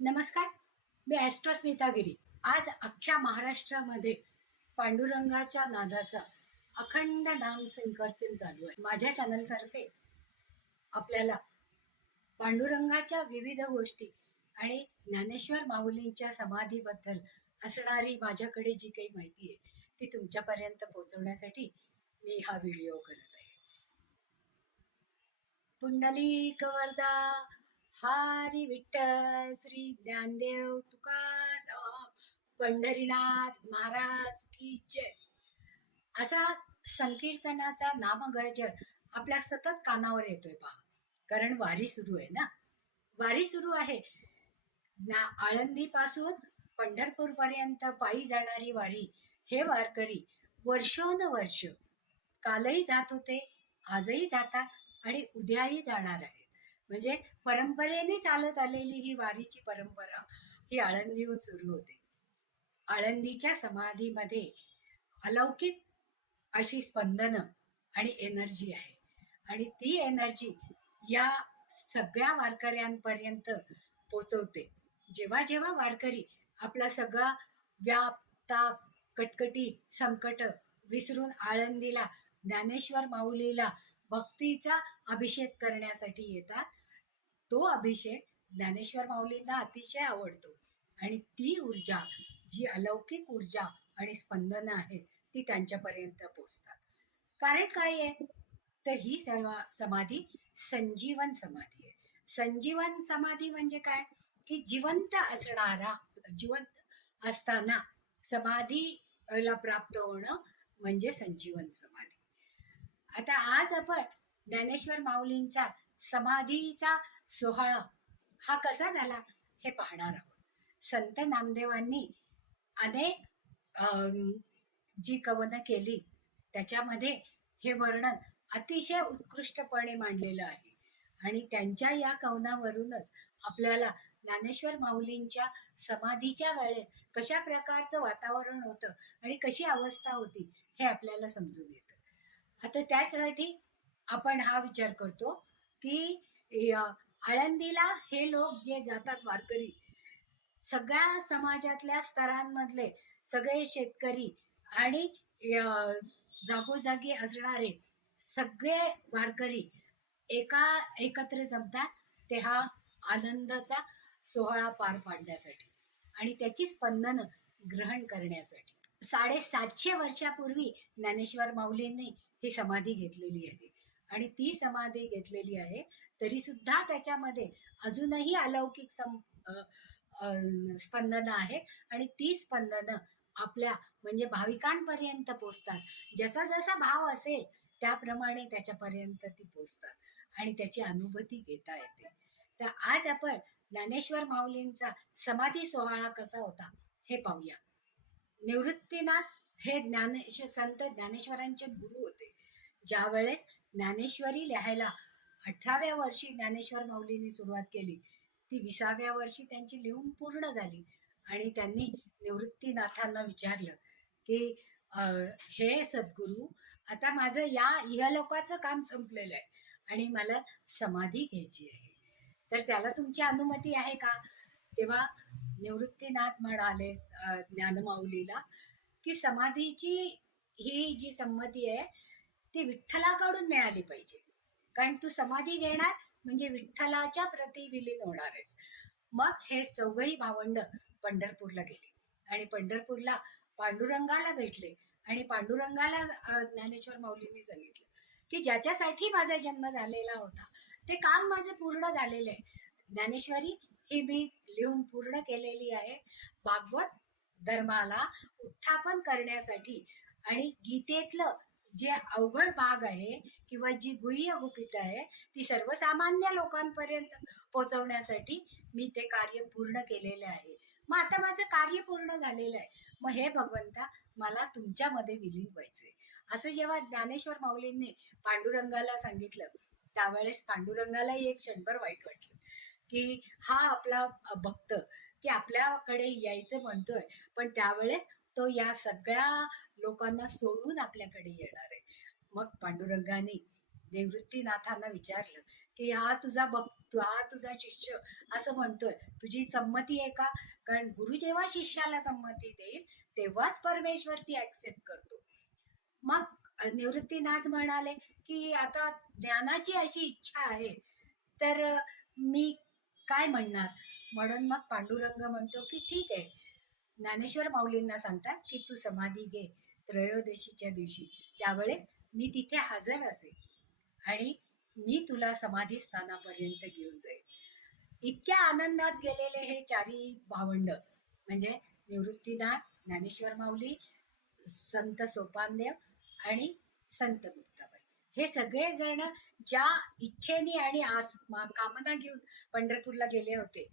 नमस्कार मी ॲस्ट्रो स्मितागिरी आज अख्ख्या महाराष्ट्रामध्ये पांडुरंगाच्या नादाचा अखंड नाम संकर्तन चालू आहे. माझ्या चॅनलतर्फे आपल्याला पांडुरंगाच्या विविध गोष्टी आणि ज्ञानेश्वर माऊलींच्या समाधीबद्दल असणारी माझ्याकडे जी काही माहिती आहे ती तुमच्यापर्यंत पोहोचवण्यासाठी मी हा व्हिडिओ करत आहे. पुंडलिक वरदा हरी विठ्ठल श्री ज्ञानदेव तुकाराम पंढरीनाथ महाराज की जय. असा संकीर्तनाचा नामगर्जन आपल्या सतत कानावर येतोय पहा. कारण वारी सुरू आहे ना? वारी सुरू आहे. ना आळंदीपासून पंढरपूर पर्यंत पायी जाणारी वारी हे वारकरी वर्षोनवर्ष कालही जात होते आजही जातात आणि उद्याही जाणार आहे म्हणजे परंपरेने चालत आलेली ही वारीची परंपरा ही आळंदीहून सुरू होते. आळंदीच्या समाधीमध्ये अलौकिक अशी स्पंदनं आणि एनर्जी आहे. आणि ती एनर्जी या सगळ्या वारकऱ्यांपर्यंत पोचवते. जेव्हा जेव्हा वारकरी आपला सगळा व्याप ताप कटकटी संकट विसरून आळंदीला ज्ञानेश्वर माऊलीला भक्तीचा अभिषेक करण्यासाठी येतात तो अभिषेक ज्ञानेश्वर माऊलींना अतिशय आवडतो. आणि ती ऊर्जा जी अलौकिक ऊर्जा आणि स्पंदनं आहेत ती त्यांच्यापर्यंत पोचतात कारण काय आहे? तर ही समाधी संजीवन समाधी आहे. संजीवन समाधी म्हणजे काय? की जिवंत असणारा जिवंत असताना समाधीला प्राप्त होणं म्हणजे संजीवन समाधी. आता आज आपण ज्ञानेश्वर माऊलींचा समाधीचा सोहळा. हा कसा झाला हे पाहणार आहोत. संत नामदेवांनी अनेक अं, जी कवन केली त्याच्यामध्ये हे वर्णन अतिशय उत्कृष्टपणे मांडलेलं आहे. आणि त्यांच्या या कवनावरूनच आपल्याला ज्ञानेश्वर माऊलींच्या समाधीच्या वेळेस कशा प्रकारचं वातावरण होतं आणि कशी अवस्था होती हे आपल्याला समजून येतं. आता त्यासाठी आपण हा विचार करतो की आळंदीला हे लोक जे जातात वारकरी सगळ्या समाजातल्या स्तरांमधले सगळे शेतकरी आणि जागोजागी असणारे सगळे वारकरी एका एकत्र जमतात ते हा आनंदाचा सोहळा पार पाडण्यासाठी आणि त्याची स्पंदनं ग्रहण करण्यासाठी. साडेसातशे वर्षापूर्वी ज्ञानेश्वर माऊलींनी ही समाधी घेतलेली आहे आणि ती समाधी घेतलेली आहे तरी सुद्धा त्याच्यामध्ये अजूनही अलौकिक सम स्पंदनं आहेत. आणि ती स्पंदनं आपल्या म्हणजे भाविकांपर्यंत पोचतात. ज्याचा जसा भाव असेल त्याप्रमाणे त्याच्यापर्यंत ती पोचतात. आणि त्याची अनुभूती घेता येते. तर आज आपण ज्ञानेश्वर माऊलींचा समाधी सोहळा कसा होता हे पाहूया. निवृत्तीनाथ हे ज्ञानेश्वर संत ज्ञानेश्वरांचे गुरु होते. ज्यावेळेस ज्ञानेश्वरी लिहायला अठराव्या वर्षी ज्ञानेश्वर माऊलींनी सुरुवात केली. ती विसाव्या वर्षी त्यांची लिहून पूर्ण झाली आणि त्यांनी निवृत्तीनाथांना विचारलं की हे सद्गुरू आता माझं या इहलोकाचं काम संपलेलं आहे आणि मला समाधी घ्यायची आहे. तर त्याला तुमची अनुमती आहे का? तेव्हा निवृत्तीनाथ म्हणाले ज्ञानमाऊलीला की समाधीची ही जी संमती आहे ती विठ्ठलाकडून मिळाली पाहिजे. कारण तू समाधी घेणार म्हणजे विठ्ठलाच्या प्रती विलीन होणार आहेस. मग हे चौघही भावंड पंढरपूरला गेले. आणि पंढरपूरला पांडुरंगाला भेटले आणि पांडुरंगाला ज्ञानेश्वर माऊलींनी सांगितलं की ज्याच्यासाठी माझा जन्म झालेला होता ते काम माझे पूर्ण झालेले आहे. ज्ञानेश्वरी ही मी लिहून पूर्ण केलेली आहे. भागवत धर्माला उत्थापन करण्यासाठी आणि गीतेतलं जे अवघड भाग आहे किंवा जी गुह्य गुपित आहे ती सर्वसामान्य लोकांपर्यंत पोहोचवण्यासाठी मी ते कार्य पूर्ण केलेले आहे. मग आता माझं कार्य पूर्ण झालेलं आहे. मग हे भगवंता मला तुमच्यामध्ये विलीन व्हायचंय असं जेव्हा ज्ञानेश्वर माऊलींनी पांडुरंगाला सांगितलं त्यावेळेस पांडुरंगालाही एक क्षणभर वाईट वाटलं की हा आपला भक्त की आपल्याकडे यायचं म्हणतोय पण त्यावेळेस तो या सगळ्या लोकांना सोडून आपल्याकडे येणार आहे. मग पांडुरंगाने निवृत्तीनाथांना विचारलं की हा तुझा भक्त हा तुझा शिष्य असं म्हणतोय. तुझी संमती आहे का? कारण गुरु जेव्हा शिष्याला संमती देईल तेव्हाच परमेश्वर ती ऍक्सेप्ट करतो. मग निवृत्तीनाथ म्हणाले की आता ज्ञानाची अशी इच्छा आहे. तर मी काय म्हणणार? म्हणून मग पांडुरंग म्हणतो की ठीक आहे. ज्ञानेश्वर माऊलींना सांगतात की तू समाधी घे त्रयोदशीच्या दिवशी. त्यावेळेस मी तिथे हजर असे आणि मी तुला समाधी स्थानापर्यंत घेऊन जाईल इतक्या आनंदात गेलेले हे चारी भावंड म्हणजे निवृत्तीनाथ ज्ञानेश्वर माऊली संत सोपानदेव आणि संत मुक्ताबाई. हे सगळेजण ज्या इच्छेने आणि आस कामना घेऊन पंढरपूरला गेले होते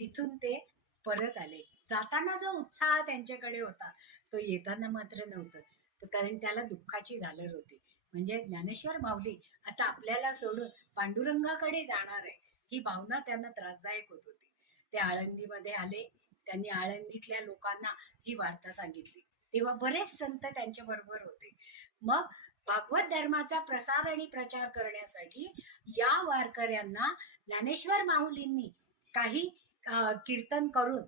तिथून ते परत आले. जाताना जो उत्साह त्यांच्याकडे होता तो येताना मात्र नव्हतं. तर कारण त्याला दुःखाची झालर होती. म्हणजे ज्ञानेश्वर माऊली आता आपल्याला सोडून पांडुरंगाकडे जाणार आहे ही भावना त्यांना त्रासदायक होत होती. ते आळंदीमध्ये आले त्यांनी आळंदीतल्या लोकांना ही वार्ता सांगितली. तेव्हा बरेच संत त्यांच्या बरोबर होते. मग भागवत धर्माचा प्रसार आणि प्रचार करण्यासाठी या वारकऱ्यांना ज्ञानेश्वर माऊलींनी काही कीर्तन करून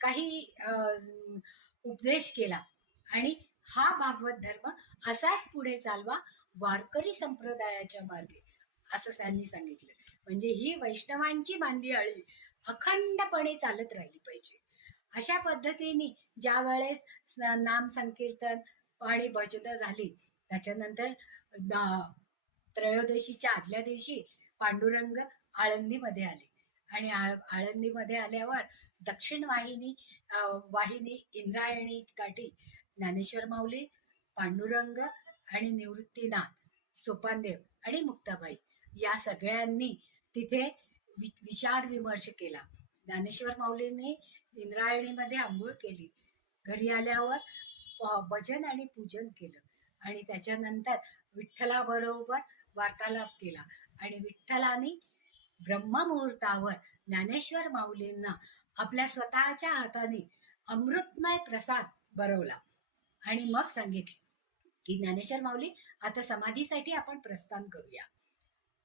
काही अं, उपदेश केला. आणि हा भागवत धर्म असाच पुढे चालवा वारकरी संप्रदायाच्या मार्गे असं त्यांनी सांगितलं. म्हणजे ही वैष्णवांची बांधी आळी अखंडपणे चालत राहिली पाहिजे. अशा पद्धतीने ज्या वेळेस नाम संकीर्तन आणि भजन झाली त्याच्यानंतर त्रयोदशीच्या आदल्या दिवशी पांडुरंग आळंदीमध्ये आले. आणि आळंदीमध्ये आल्यावर दक्षिण वाहिनी वाहिनी इंद्रायणी काठी ज्ञानेश्वर माऊली पांडुरंग आणि निवृत्तीनाथ सोपानदेव आणि मुक्ताबाई या सगळ्यांनी तिथे विचार विमर्श केला. ज्ञानेश्वर माऊलींनी इंद्रायणीमध्ये आंघोळ केली. घरी आल्यावर भजन आणि पूजन केलं आणि त्याच्यानंतर विठ्ठलाबरोबर वार्तालाप केला आणि विठ्ठलानी ब्रह्ममुहूर्तावर ज्ञानेश्वर माऊलींना आपल्या स्वतःच्या हाताने अमृतमय प्रसाद बरवला. आणि मग सांगितले की ज्ञानेश्वर माऊली आता समाधीसाठी आपण प्रस्थान करूया.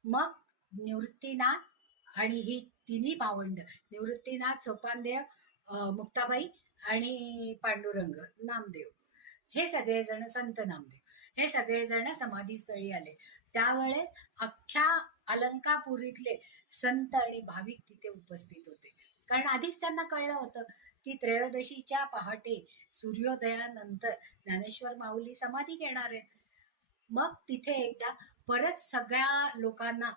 मग निवृत्तीनाथ आणि ही तिन्ही भावंड निवृत्तीनाथ सोपानदेव मुक्ताबाई आणि पांडुरंग नामदेव हे सगळेजण संत नामदेव हे सगळेजण समाधीस्थळी आले. त्यावेळेस अख्ख्या अलंकापुरीतले संत आणि भाविक तिथे उपस्थित होते. कारण आधीच त्यांना कळलं होतं की त्रयोदशीच्या पहाटे सूर्योदयानंतर ज्ञानेश्वर माऊली समाधी घेणार आहेत. मग तिथे एकदा परत सगळ्या लोकांना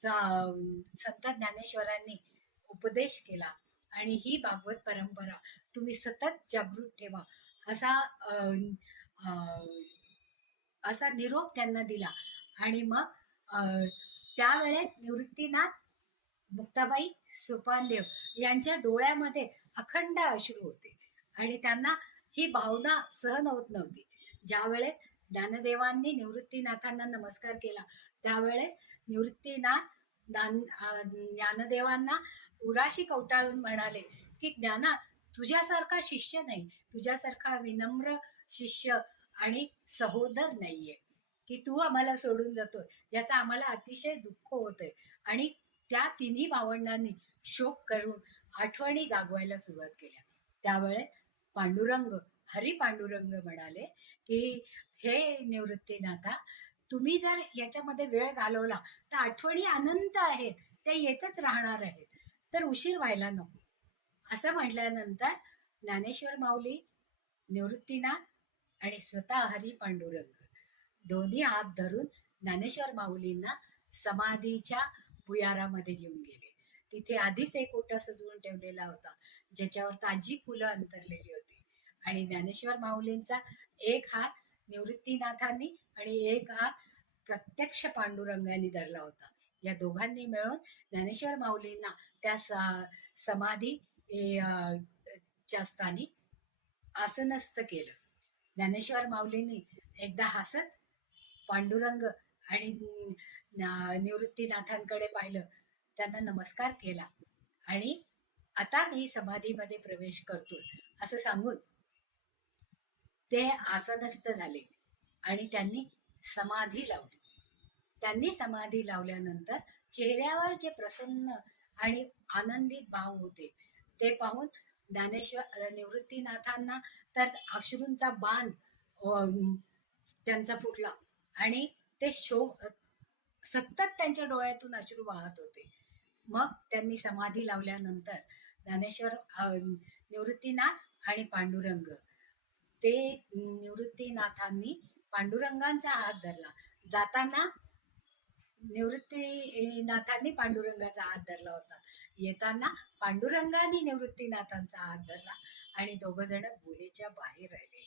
संत ज्ञानेश्वरांनी उपदेश केला. आणि ही भागवत परंपरा तुम्ही सतत जागृत ठेवा. असा असा निरोप त्यांना दिला. आणि मग त्यावेळेस निवृत्तीनाथ मुक्ताबाई सोपानदेव यांच्या डोळ्यामध्ये अखंड अश्रू होते. आणि त्यांना ही भावना सहन होत नव्हती. ज्यावेळेस ज्ञानदेवांनी निवृत्तीनाथांना नमस्कार केला त्यावेळेस निवृत्तीनाथ ज्ञान ज्ञानदेवांना उराशी कवटाळून म्हणाले की ज्ञाना तुझ्यासारखा शिष्य नाही. तुझ्यासारखा विनम्र शिष्य आणि सहोदर नाहीये. की तू आम्हाला सोडून जातोय याचा आम्हाला अतिशय दुःख होतंय. आणि त्या तिन्ही भावंडांनी शोक करून आठवणी जागवायला सुरुवात केल्या. त्यावेळेस पांडुरंग हरी पांडुरंग म्हणाले की हे निवृत्तीनाथा तुम्ही जर याच्यामध्ये वेळ घालवला तर आठवणी अनंत आहेत त्या येतच राहणार आहेत. तर उशीर व्हायला नको. असं म्हटल्यानंतर ज्ञानेश्वर माऊली निवृत्तीनाथ आणि स्वतः हरी पांडुरंग. दोन्ही हात धरून ज्ञानेश्वर माऊलींना समाधीच्या भुयारामध्ये घेऊन गेले. तिथे आधीच एक ओटा सजवून ठेवलेला होता ज्याच्यावर ताजी फुलं अंतरलेली होती. आणि ज्ञानेश्वर माऊलींचा एक हात निवृत्तीनाथांनी आणि एक हात प्रत्यक्ष पांडुरंगाने धरला होता. या दोघांनी मिळून ज्ञानेश्वर माऊलींना त्या स- समाधी च्या स्थानी आसनस्थ केलं. ज्ञानेश्वर माऊलींनी एकदा हसत पांडुरंग आणि निवृत्तीनाथांकडे पाहिलं त्यांना नमस्कार केला. आणि आता मी समाधीमध्ये प्रवेश करतो असं सांगून ते आसनस्थ झाले आणि त्यांनी समाधी लावली. त्यांनी समाधी लावल्यानंतर चेहऱ्यावर जे प्रसन्न आणि आनंदित भाव होते ते पाहून ज्ञानेश्वर निवृत्तीनाथांना तर अश्रूंचा बाण अं, त्यांचा फुटला. आणि ते शो सतत त्यांच्या डोळ्यातून अश्रू वाहत होते. मग त्यांनी समाधी लावल्यानंतर ज्ञानेश्वर निवृत्तीनाथ आणि पांडुरंग. ते निवृत्तीनाथांनी पांडुरंगांचा हात धरला. जाताना निवृत्तीनाथांनी पांडुरंगाचा हात धरला होता. येताना पांडुरंगाने निवृत्तीनाथांचा हात धरला आणि दोघ जण गुहेच्या बाहेर राहिले.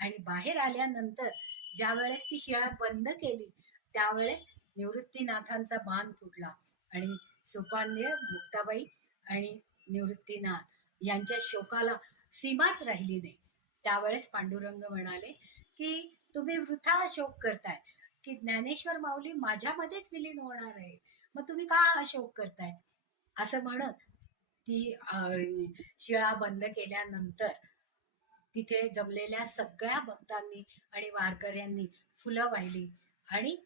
आणि बाहेर आल्यानंतर ज्या वेळेस ती शिळा बंद केली त्यावेळेस निवृत्तीनाथांचा बाण फुटला. आणि सुपान्य मुक्ताबाई आणि निवृत्तीनाथ यांच्या शोकाला सीमाच राहिली नाही. त्यावेळेस पांडुरंग म्हणाले की तुम्ही वृथा शोक करताय की ज्ञानेश्वर माऊली माझ्यामध्येच विलीन होणार आहे. मग तुम्ही का हा शोक करताय? असं म्हणत ती शिळा बंद केल्यानंतर तिथे जमलेल्या सगळ्या भक्तांनी आणि वारकऱ्यांनी फुलं वाहिली आणि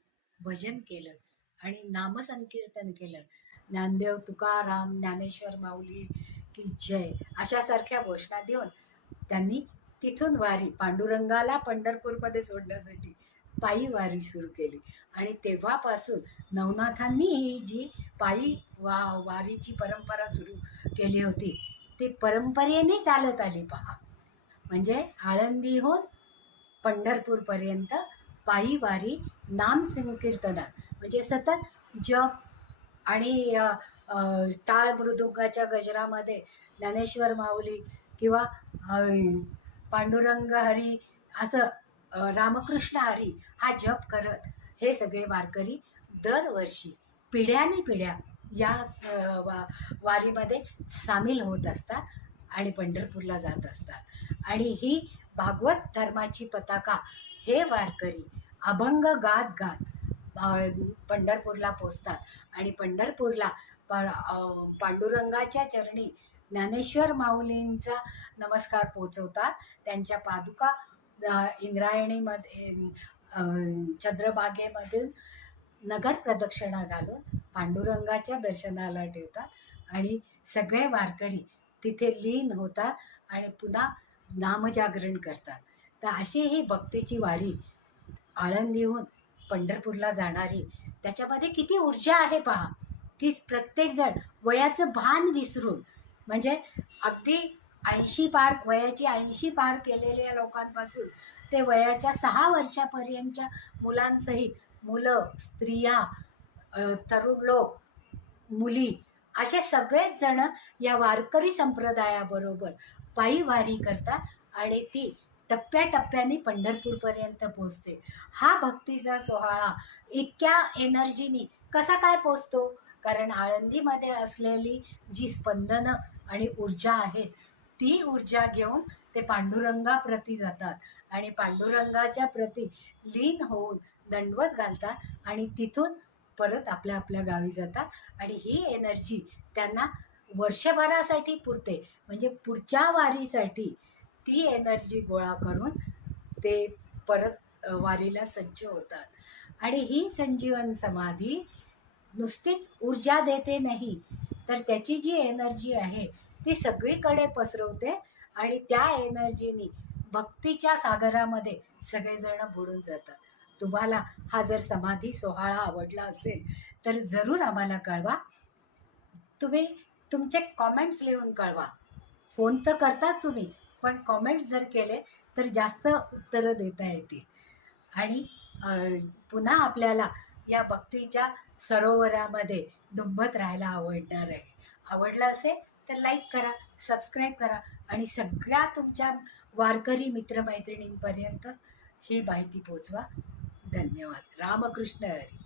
भजन केलं आणि नामसंकीर्तन केलं. ज्ञानदेव तुकाराम ज्ञानेश्वर माऊली की जय अशासारख्या घोषणा देऊन त्यांनी तिथून वारी पांडुरंगाला पंढरपूरमध्ये सोडण्यासाठी पायी वारी सुरू केली. आणि तेव्हापासून नवनाथांनी ही जी पायी वा वारीची परंपरा सुरू केली होती ती परंपरेने चालत आली पहा. म्हणजे आळंदीहून पंढरपूरपर्यंत पायी वारी नाम संकीर्तनात. म्हणजे सतत जप आणि टाळ मृदुंगाच्या गजरामध्ये ज्ञानेश्वर माऊली किंवा पांडुरंग हरी असं रामकृष्ण हरी हा जप करत हे सगळे वारकरी दरवर्षी पिढ्याने पिढ्या या स- वा वारीमध्ये सामील होत असतात. आणि पंढरपूरला जात असतात. आणि ही भागवत धर्माची पताका हे वारकरी अभंग गात गात पंढरपूरला पोचतात आणि पंढरपूरला पांडुरंगाच्या चरणी ज्ञानेश्वर माऊलींचा नमस्कार पोचवतात. त्यांच्या पादुका इंद्रायणीमध्ये चंद्रबागेमधून नगर प्रदक्षिणा घालून पांडुरंगाच्या दर्शनाला ठेवतात. आणि सगळे वारकरी तिथे लीन होतात आणि पुन्हा नामजागरण करतात. तर अशी ही भक्तीची वारी आळंदीहून पंढरपूरला जाणारी त्याच्यामध्ये किती ऊर्जा आहे पहा. की प्रत्येकजण वयाचं भान विसरून म्हणजे अगदी ऐंशी पार वयाची ऐंशी पार केलेल्या लोकांपासून ते वयाच्या सहा वर्षापर्यंतच्या मुलांसहित मुलं स्त्रिया तरुण लोक मुली असे सगळेच जण या वारकरी संप्रदायाबरोबर पायी वारी करतात आणि ती टप्प्याटप्प्याने पंढरपूरपर्यंत पोचते हा भक्तीचा सोहळा इतक्या एनर्जीनी कसा काय पोचतो कारण आळंदीमध्ये असलेली जी स्पंदनं आणि ऊर्जा आहेत ती ऊर्जा घेऊन ते पांडुरंगाप्रती जातात आणि पांडुरंगाच्या प्रती लीन होऊन दंडवत घालतात आणि तिथून परत आपल्या आपल्या गावी जातात आणि ही एनर्जी त्यांना वर्षभरासाठी पुरते. म्हणजे पुढच्या वारीसाठी ती एनर्जी गोळा करून ते परत वारीला सज्ज होतात. आणि ही संजीवन समाधी नुसतीच ऊर्जा देते नाही तर त्याची जी एनर्जी आहे ती सगळीकडे पसरवते आणि त्या एनर्जीनी भक्तीच्या सागरामध्ये सगळेजण बुडून जातात. तुम्हाला हा जर समाधी सोहळा आवडला असेल तर जरूर आम्हाला कळवा. तुम्ही तुमचे कॉमेंट्स लिहून कळवा. फोन तर करताच तुम्ही पण कॉमेंट्स जर केले तर जास्त उत्तरं देता येतील. आणि पुन्हा आपल्याला या भक्तीच्या सरोवरामध्ये डुंबत राहायला आवडणार आहे. आवडलं असेल तर लाईक करा सबस्क्राईब करा आणि सगळ्या तुमच्या वारकरी मित्रमैत्रिणींपर्यंत ही माहिती पोचवा धन्यवाद. रामकृष्ण हरी.